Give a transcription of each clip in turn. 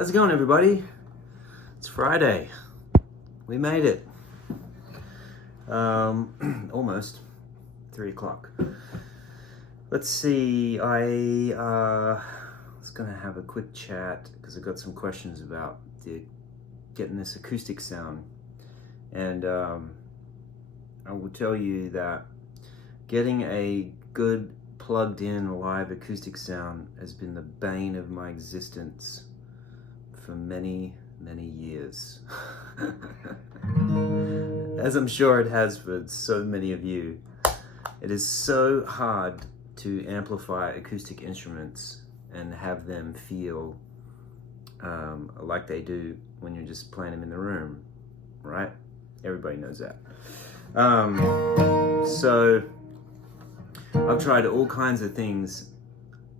How's it going, everybody? It's Friday. We made it. Almost 3 o'clock. Let's see. I was gonna have a quick chat because I got some questions about getting this acoustic sound, and I will tell you that getting a good plugged-in live acoustic sound has been the bane of my existence for many years. As I'm sure it has for so many of you. It is so hard to amplify acoustic instruments and have them feel like they do when you're just playing them in the room, right? Everybody knows that. So I've tried all kinds of things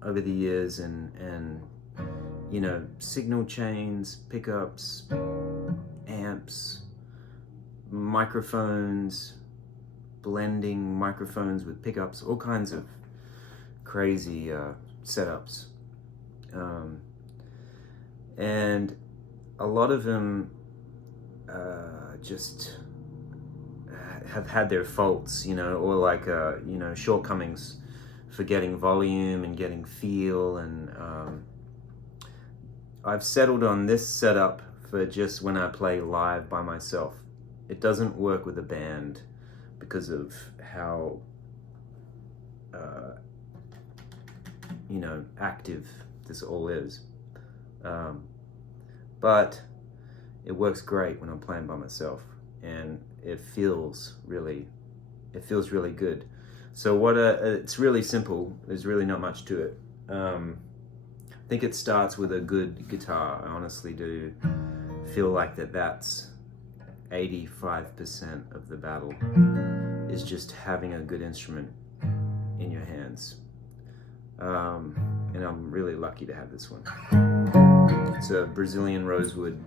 over the years, and you know, signal chains, pickups, amps, microphones, blending microphones with pickups, all kinds of crazy setups. And a lot of them just have had their faults, you know, or like, you know, shortcomings for getting volume and getting feel. And I've settled on this setup for just when I play live by myself. It doesn't work with a band because of how, you know, active this all is. But it works great when I'm playing by myself, and it feels really good. So it's really simple. There's really not much to it. I think it starts with a good guitar. I honestly do feel like that's 85% of the battle, is just having a good instrument in your hands. And I'm really lucky to have this one. It's a Brazilian rosewood.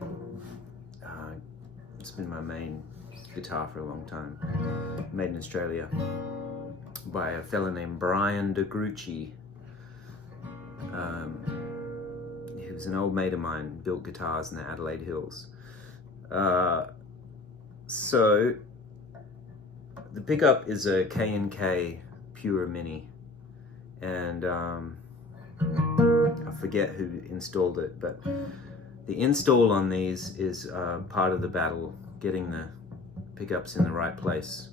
It's been my main guitar for a long time. Made in Australia by a fella named Brian De Grucci. He was an old mate of mine, built guitars in the Adelaide Hills. So the pickup is a K&K Pure Mini, and I forget who installed it, but the install on these is part of the battle, getting the pickups in the right place.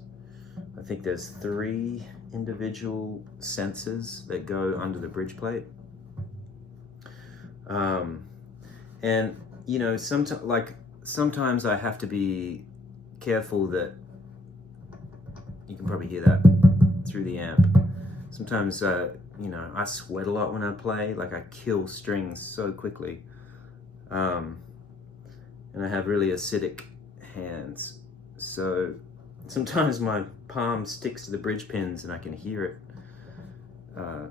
I think there's 3 individual sensors that go under the bridge plate. And you know, sometimes I have to be careful that, you can probably hear that through the amp. Sometimes, you know, I sweat a lot when I play, like I kill strings so quickly. And I have really acidic hands. So sometimes my palm sticks to the bridge pins and I can hear it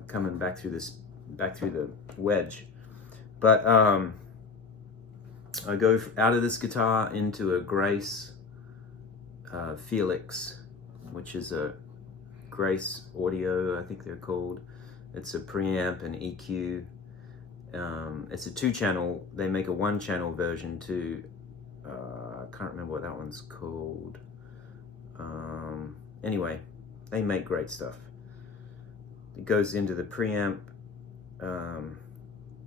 coming back through the wedge. But I go out of this guitar into a Grace Felix, which is a Grace Audio, I think they're called. It's a preamp and EQ. It's a 2-channel. They make a 1-channel version too. I can't remember what that one's called. Anyway, they make great stuff. It goes into the preamp,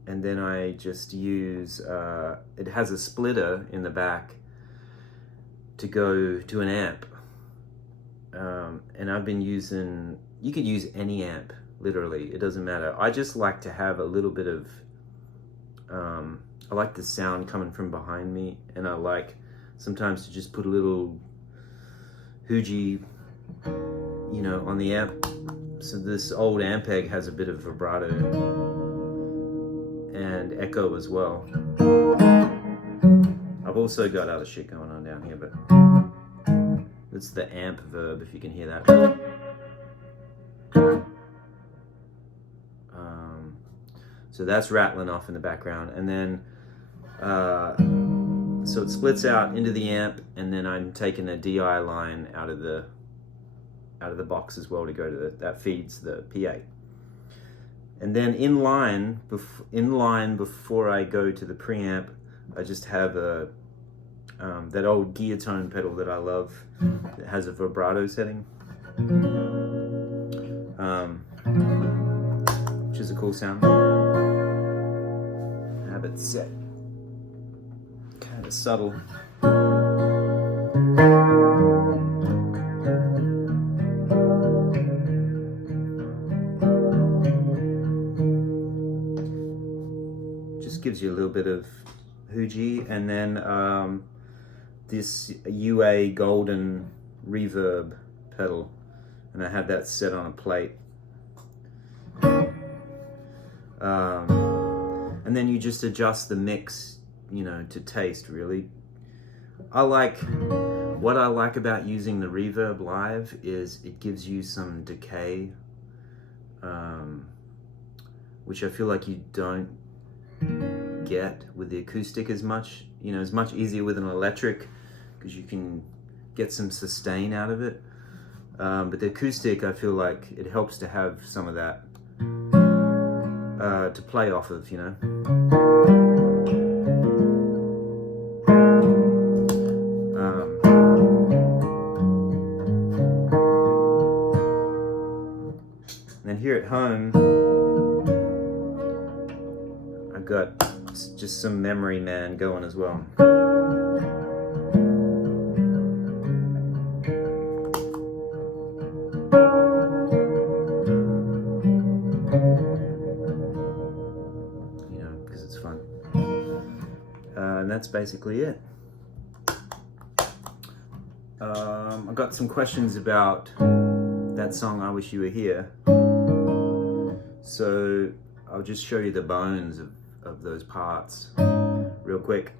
and then I just use, it has a splitter in the back to go to an amp. And I've been using, you could use any amp, literally, it doesn't matter. I just like to have a little bit of, I like the sound coming from behind me, and I like sometimes to just put a little Hughes, you know, on the amp. So this old Ampeg has a bit of vibrato and echo as well. I've also got other shit going on down here, but it's the amp verb, if you can hear that. So that's rattling off in the background, and then so it splits out into the amp, and then I'm taking a DI line out of the box as well to go to that feeds the PA. And then in line before I go to the preamp, I just have a that old gear tone pedal that I love. It has a vibrato setting, which is a cool sound. I have it set kind of subtle. Just gives you a little bit of Hughes, and then this UA golden reverb pedal, and I have that set on a plate. And then you just adjust the mix, you know, to taste, really. What I like about using the reverb live is it gives you some decay, which I feel like you don't get with the acoustic as much. You know, it's much easier with an electric because you can get some sustain out of it. But the acoustic, I feel like it helps to have some of that to play off of, you know. And then here at home, I've got just some Memory Man going as well. And that's basically it. I got some questions about that song, I Wish You Were Here. So I'll just show you the bones of those parts real quick.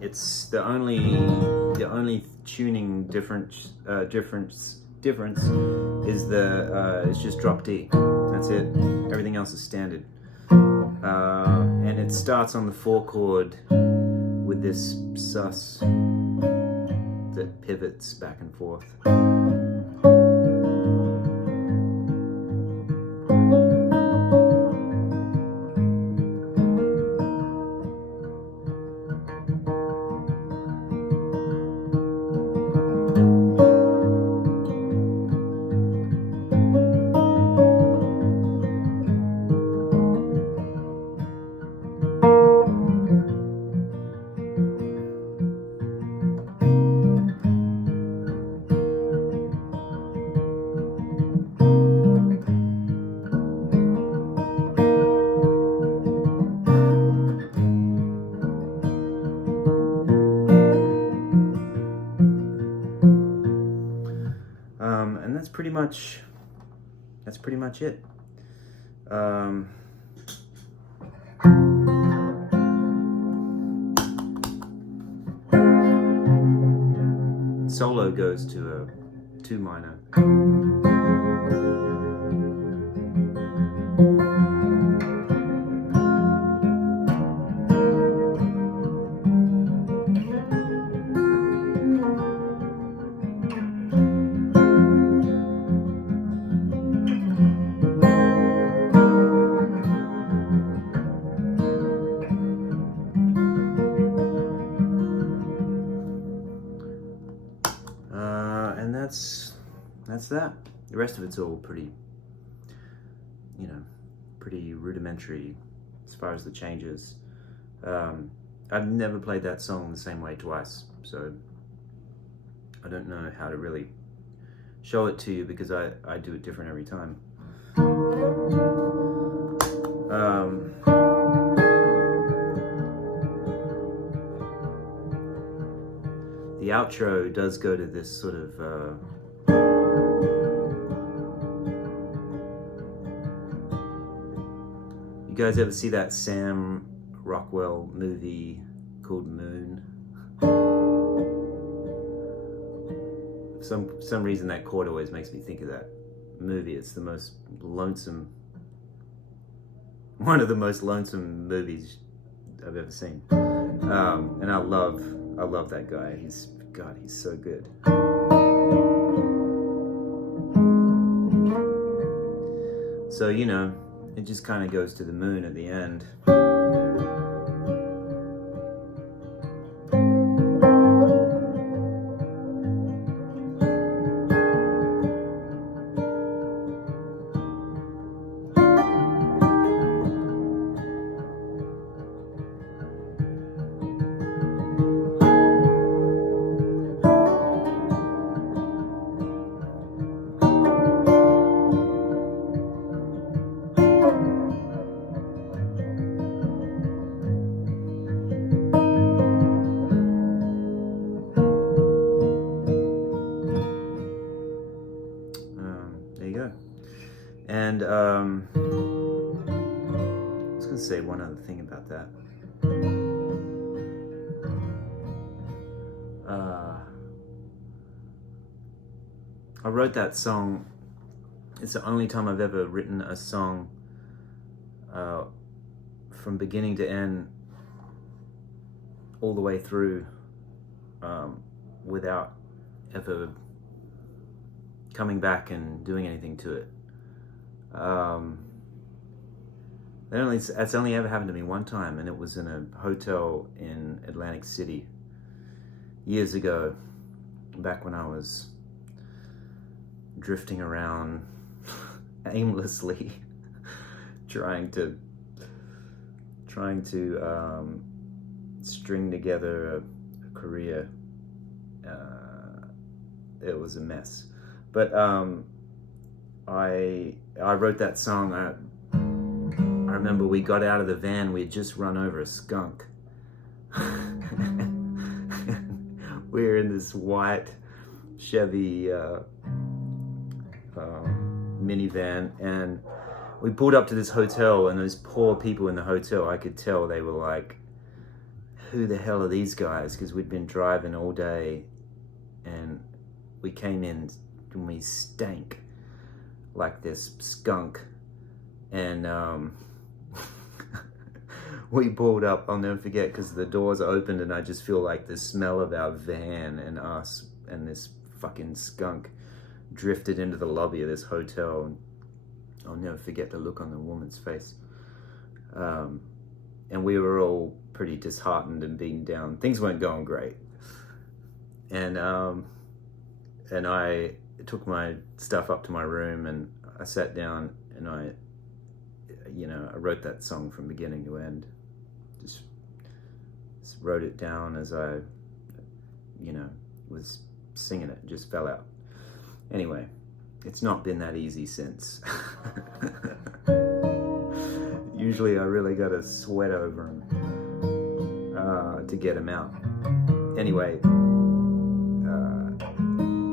It's the only tuning difference is it's just drop D. That's it. Everything else is standard. And it starts on the 4 chord with this sus that pivots back and forth. And that's pretty much it. Solo goes to a 2 minor. And that's that. The rest of it's all pretty, you know, pretty rudimentary as far as the changes. I've never played that song the same way twice, so I don't know how to really show it to you because I do it different every time. The outro does go to this sort of you guys ever see that Sam Rockwell movie called Moon? For some reason that chord always makes me think of that movie. It's the most lonesome, one of the most lonesome movies I've ever seen. And I love that guy. He's so good. So, you know, it just kind of goes to the moon at the end. There you go. And I was going to say one other thing about that. I wrote that song. It's the only time I've ever written a song from beginning to end, all the way through, without ever coming back and doing anything to it. That's only ever happened to me one time, and it was in a hotel in Atlantic City years ago, back when I was drifting around aimlessly, trying to string together a career. It was a mess, but I wrote that song. I remember we got out of the van. We had just run over a skunk. We were in this white Chevy minivan, and we pulled up to this hotel, and those poor people in the hotel, I could tell they were like, who the hell are these guys? Because we'd been driving all day, and we came in and we stank like this skunk, and we pulled up. I'll never forget, because the doors opened and I just feel like the smell of our van and us and this fucking skunk drifted into the lobby of this hotel, and I'll never forget the look on the woman's face. And we were all pretty disheartened and beaten down. Things weren't going great. And I took my stuff up to my room, and I sat down, and I wrote that song from beginning to end. Just wrote it down as I, was singing it. It just fell out. Anyway, it's not been that easy since. Usually I really got to sweat over them to get them out. Anyway,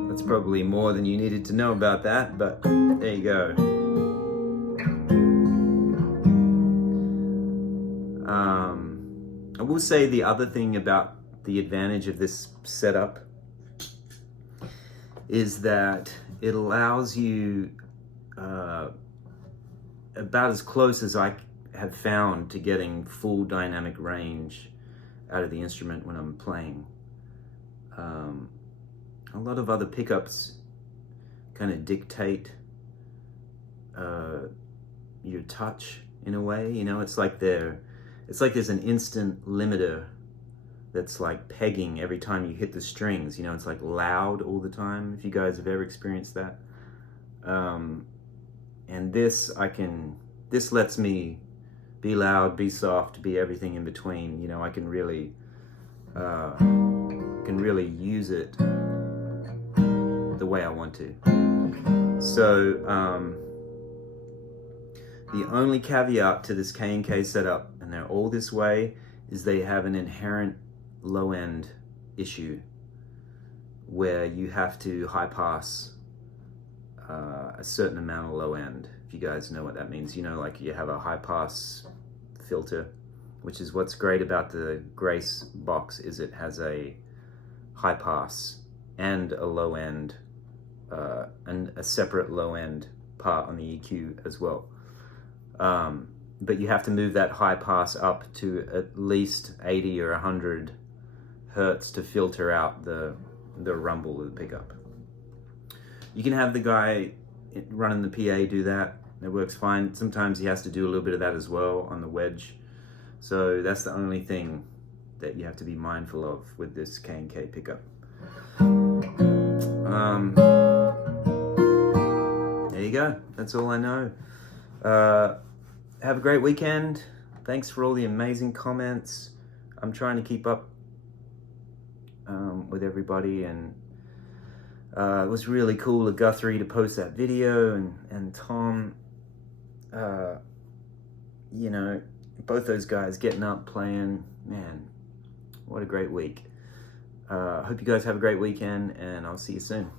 that's probably more than you needed to know about that, but there you go. I will say the other thing about the advantage of this setup is that it allows you about as close as I have found to getting full dynamic range out of the instrument when I'm playing. A lot of other pickups kind of dictate your touch in a way. It's like there's an instant limiter that's like pegging every time you hit the strings. It's like loud all the time, if you guys have ever experienced that. And this lets me be loud, be soft, be everything in between. I can really use it the way I want to. So the only caveat to this K&K setup, and they're all this way, is they have an inherent low end issue where you have to high pass a certain amount of low end. If you guys know what that means, like you have a high pass filter, which is what's great about the Grace box, is it has a high pass and a low end and a separate low end part on the EQ as well. But you have to move that high pass up to at least 80 or 100 hertz to filter out the rumble of the pickup. You can have the guy running the PA do that, It works fine. Sometimes he has to do a little bit of that as well on the wedge. So that's the only thing that you have to be mindful of with this K&K pickup. There you go. That's all I know. Have a great weekend. Thanks for all the amazing comments. I'm trying to keep up with everybody, and it was really cool of Guthrie to post that video, and Tom, you know, both those guys getting up, playing. Man, what a great week. Hope you guys have a great weekend, and I'll see you soon.